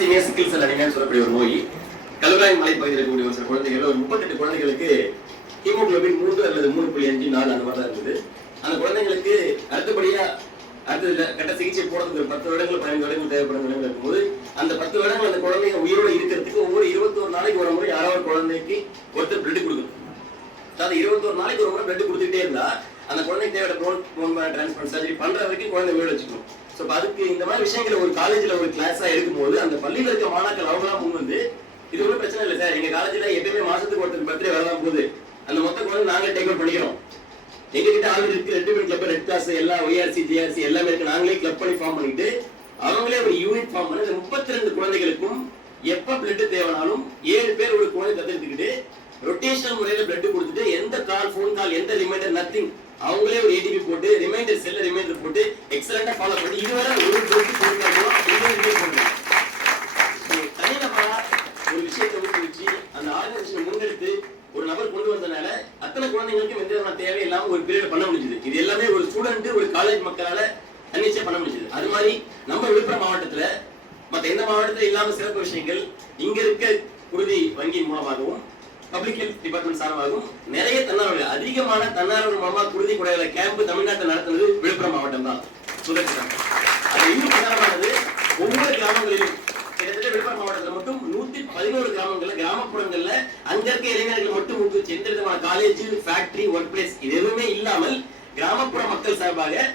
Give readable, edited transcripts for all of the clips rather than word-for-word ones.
Thalassemia சிக்கிள் செல் அனிமியான்னு சொல்லக்கூடிய ஒரு நோய். கல்வராயன் மலைப்பகுதியில் இருக்கக்கூடிய ஒரு சில குழந்தைகள், ஒரு 38 குழந்தைகளுக்கு ஹீமோகுளோபின் 3 அல்லது 3.5 4 அந்த மாதிரி தான் இருந்தது. அந்த குழந்தைங்களுக்கு அடுத்தபடியா அடுத்த கட்ட சிகிச்சை போறதுக்கு 10 வருடங்கள் 15 வருடங்கள் தேவைப்படும் நிலையில் இருக்கும்போது அந்த 10 வருடங்கள் அந்த குழந்தைங்க உயிரோடு இருக்கிறதுக்கு ஒவ்வொரு 21 நாளைக்கு ஒரு முறை யாராவது குழந்தைக்கு ஒருத்தர் பிளட் கொடுக்கணும். அதாவது 21 நாளைக்கு ஒரு முறை பிளட் கொடுத்துட்டே இருந்தா அந்த குழந்தைக்கு தேவையான போன் டிரான்ஸ்பிளான்ட் சர்ஜரி பண்ற வரைக்கும் குழந்தை உயிரோடு வச்சுக்கணும். ஸோ அதுக்கு இந்த மாதிரி விஷயங்களை ஒரு காலேஜ்ல ஒரு கிளாஸா எடுக்கும்போது அந்த பள்ளியில இருக்க மாணாக்கள் அவங்களாம் முன் வந்து இது ஒன்றும் பிரச்சனை இல்லை சார், எங்க காலேஜ்ல எப்பயுமே மாசத்துக்கு ஒருத்தர் பர்த்டே வரலாம் போது அந்த மொத்த குழந்தை நாங்களே டேக் அவுட் பண்ணிக்கிறோம். எங்க கிட்ட ஆல்ரெடி இருக்கு ரெட் கிளப், ரெட் கிளாஸ் எல்லா ஒய்ஆர்சி ஜிஆர்சி எல்லாமே இருக்கு. நாங்களே கிளப் பண்ணி ஃபார்ம் பண்ணிட்டு அவங்களே ஒரு யூனிட் ஃபார்ம் பண்ணி 32 குழந்தைகளுக்கும் எப்ப பிளட் தேவைனாலும் 7 பேர் ஒரு குழந்தை தத்தெடுத்துக்கிட்டு ரொட்டேஷனல் முறையில பிளட் கொடுத்துட்டு எந்த கால் போன் கால் எந்த ரிமைண்டர் நத்திங் அவங்களே ஒரு ஏடிபி போட்டு ரிமைண்டர் செல்ல ரிமைண்டர் போட்டு எக்ஸலண்டா ஃபாலோ பண்ணி இதுவரை ஒரு தனிநபரா ஒரு விஷயத்தை ஊக்குவிச்சு அந்த ஆர்கனைசேஷன் முன்னெடுத்து ஒரு நபர் கொண்டு வந்தனால அத்தனை குழந்தைங்களுக்கும் எந்த விதமான தேவை இல்லாம ஒரு பீரியட் பண்ண முடிஞ்சது. இது எல்லாமே ஒரு ஸ்டூடெண்ட் ஒரு காலேஜ் மக்களால தன்னிச்சையா பண்ண முடிஞ்சது. அது மாதிரி நம்ம விழுப்புரம் மாவட்டத்துல மற்ற எந்த மாவட்டத்துல இல்லாம சிறப்பு விஷயங்கள் இங்க இருக்க குருதி வங்கி மூலமாகவும் பப்ளிக் ஹெல்த் டிபார்ட்மெண்ட் சார்பாகவும் நிறைய தன்னார்வலர்கள் அதிகமான தன்னார்வலர்கள் மூலமா குருதி கொடைகளை கேம்ப் தமிழ்நாட்டில் நடத்துனது விழுப்புரம் மாவட்டம் தான். சுதர்சனம் அது இன்னும் பிரதானமானது. ஒவ்வொரு கிராமங்களிலும் கிட்டத்தட்ட விழுப்புரம் மாவட்டத்தில் மட்டும் 111 கிராமங்கள்ல கிராமப்புறங்கள்ல அங்க இருக்க இளைஞர்கள் மட்டும் ஊக்குவிச்சு எந்த விதமான காலேஜ் ஃபேக்டரி ஒர்க் பிளேஸ் இது எதுவுமே இல்லாமல் கிராமப்புற மக்கள் சார்பாக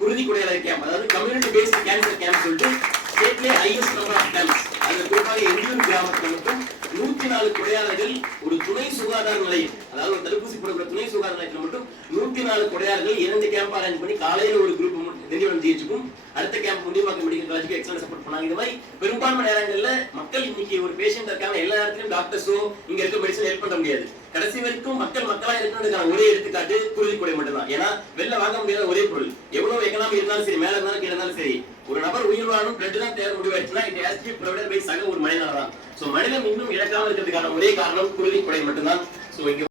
குருதி கொடைகளை கேம்ப், அதாவது கம்யூனிட்டி பேஸ்ட் கேன்சர் கேம்ப் சொல்லிட்டு ஸ்டேட்லயே ஹையஸ்ட் நம்பர் ஆஃப் கேம்ப்ஸ். அதுல குறிப்பாக எங்கூர் கிராமத்தில் மட்டும் 104 கொடையாளர்கள் ஒரு துணை சுகாதார நிலையம், அதாவது ஒரு தடுப்பூசி போடக்கூடிய துணை சுகாதார நிலையத்தில் மட்டும் 104 கொடையாளர்கள் 2 கேம்ப் அரேஞ்ச் பண்ணி காலையில ஒரு குரூப் திண்டிவனம் ஜிஹெச்சுக்கும் அடுத்த கேம்ப் முண்டியம்பாக்கம் மெடிக்கல் காலேஜுக்கு எக்ஸலன்ட் சப்போர்ட் பண்ணாங்க. இந்த மாதிரி பெரும்பான்மை நேரங்கள்ல மக்கள் இன்னைக்கு ஒரு பேஷண்ட் இருக்காங்க, எல்லா நேரத்திலும் டாக்டர்ஸோ இங்க இருக்க மெடிசன் ஹெல்ப் பண்ண முடியாது. கடைசி வரைக்கும் மக்களா இருக்கணும்னு ஒரே எடுத்துக்காட்டு குருதி கொடை மட்டும் தான். ஏன்னா வெளில வாங்க முடியாத ஒரே பொருள். எவ்வளவு எக்கனாமி இருந்தாலும் சரி, மேல இருந்தாலும் கீழே இருந்தாலும் சரி, ஒரு நபர் உயிர் வாழும் பிளட் தான் தேவை முடிவாச்சுன்னா இது has to be provided by சக ஒரு மனிதனால தான். சோ மனிதன் இன்னும் இழக்காம இருக்கிறதுக்கான ஒரே காரணம் குருதி கொடை மட்டும்தான். சோ இங்க